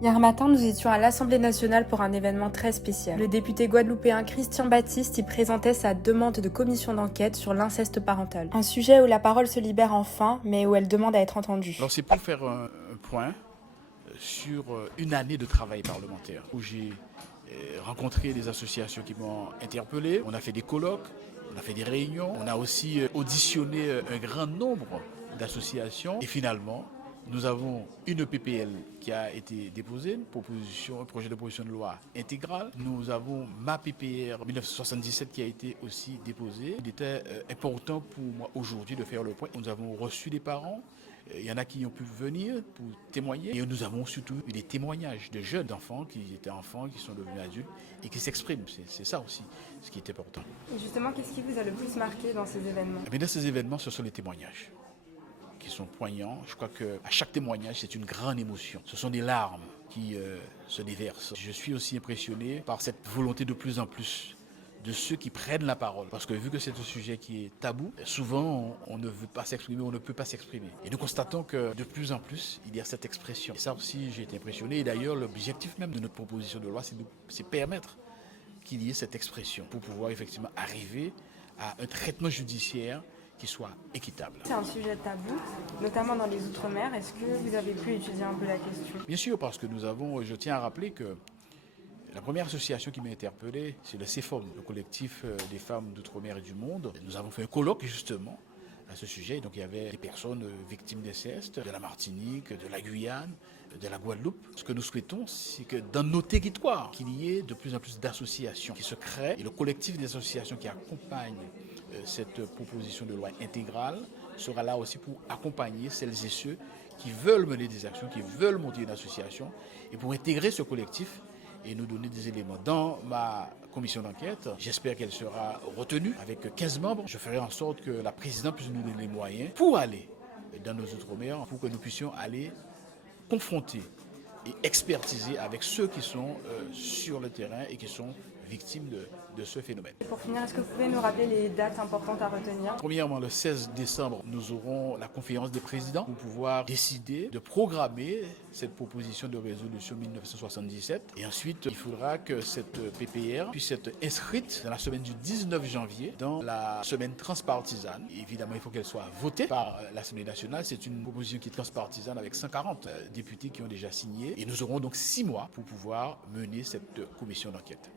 Hier matin, nous étions à l'Assemblée nationale pour un événement très spécial. Le député guadeloupéen Christian Baptiste y présentait sa demande de commission d'enquête sur l'inceste parental. Un sujet où la parole se libère enfin, mais où elle demande à être entendue. Alors c'est pour faire un point sur une année de travail parlementaire, où j'ai rencontré des associations qui m'ont interpellé, on a fait des colloques, on a fait des réunions, on a aussi auditionné un grand nombre d'associations et finalement nous avons une PPL qui a été déposée, un projet de proposition de loi intégrale. Nous avons ma PPR 1977 qui a été aussi déposée. Il était important pour moi aujourd'hui de faire le point. Nous avons reçu des parents. Il y en a qui ont pu venir pour témoigner. Et nous avons surtout eu des témoignages de jeunes enfants qui étaient enfants, qui sont devenus adultes et qui s'expriment. C'est ça aussi ce qui est important. Et justement, qu'est-ce qui vous a le plus marqué dans ces événements ? Dans ces événements, ce sont les témoignages qui sont poignants. Je crois qu'à chaque témoignage, c'est une grande émotion. Ce sont des larmes qui se déversent. Je suis aussi impressionné par cette volonté de plus en plus de ceux qui prennent la parole. Parce que vu que c'est un sujet qui est tabou, souvent on ne veut pas s'exprimer, on ne peut pas s'exprimer. Et nous constatons que de plus en plus, il y a cette expression. Et ça aussi, j'ai été impressionné. Et d'ailleurs, l'objectif même de notre proposition de loi, c'est permettre qu'il y ait cette expression pour pouvoir effectivement arriver à un traitement judiciaire qui soit équitable. C'est un sujet tabou, notamment dans les Outre-mer. Est-ce que vous avez pu étudier un peu la question ? Bien sûr, parce que je tiens à rappeler que la première association qui m'a interpellé, c'est le CEFOM, le collectif des femmes d'Outre-mer et du monde. Nous avons fait un colloque justement à ce sujet. Donc il y avait des personnes victimes d'inceste de la Martinique, de la Guyane, de la Guadeloupe. Ce que nous souhaitons, c'est que dans nos territoires, qu'il y ait de plus en plus d'associations qui se créent. Et le collectif des associations qui accompagnent cette proposition de loi intégrale sera là aussi pour accompagner celles et ceux qui veulent mener des actions, qui veulent monter une association et pour intégrer ce collectif et nous donner des éléments. Dans ma commission d'enquête, j'espère qu'elle sera retenue avec 15 membres. Je ferai en sorte que la présidente puisse nous donner les moyens pour aller dans nos outre-mer, pour que nous puissions aller confronter et expertiser avec ceux qui sont sur le terrain et qui sont victimes de ce phénomène. Pour finir, est-ce que vous pouvez nous rappeler les dates importantes à retenir ? Premièrement, le 16 décembre, nous aurons la conférence des présidents pour pouvoir décider de programmer cette proposition de résolution 1977. Et ensuite, il faudra que cette PPR puisse être inscrite dans la semaine du 19 janvier, dans la semaine transpartisane. Et évidemment, il faut qu'elle soit votée par l'Assemblée nationale. C'est une proposition qui est transpartisane avec 140 députés qui ont déjà signé. Et nous aurons donc 6 mois pour pouvoir mener cette commission d'enquête.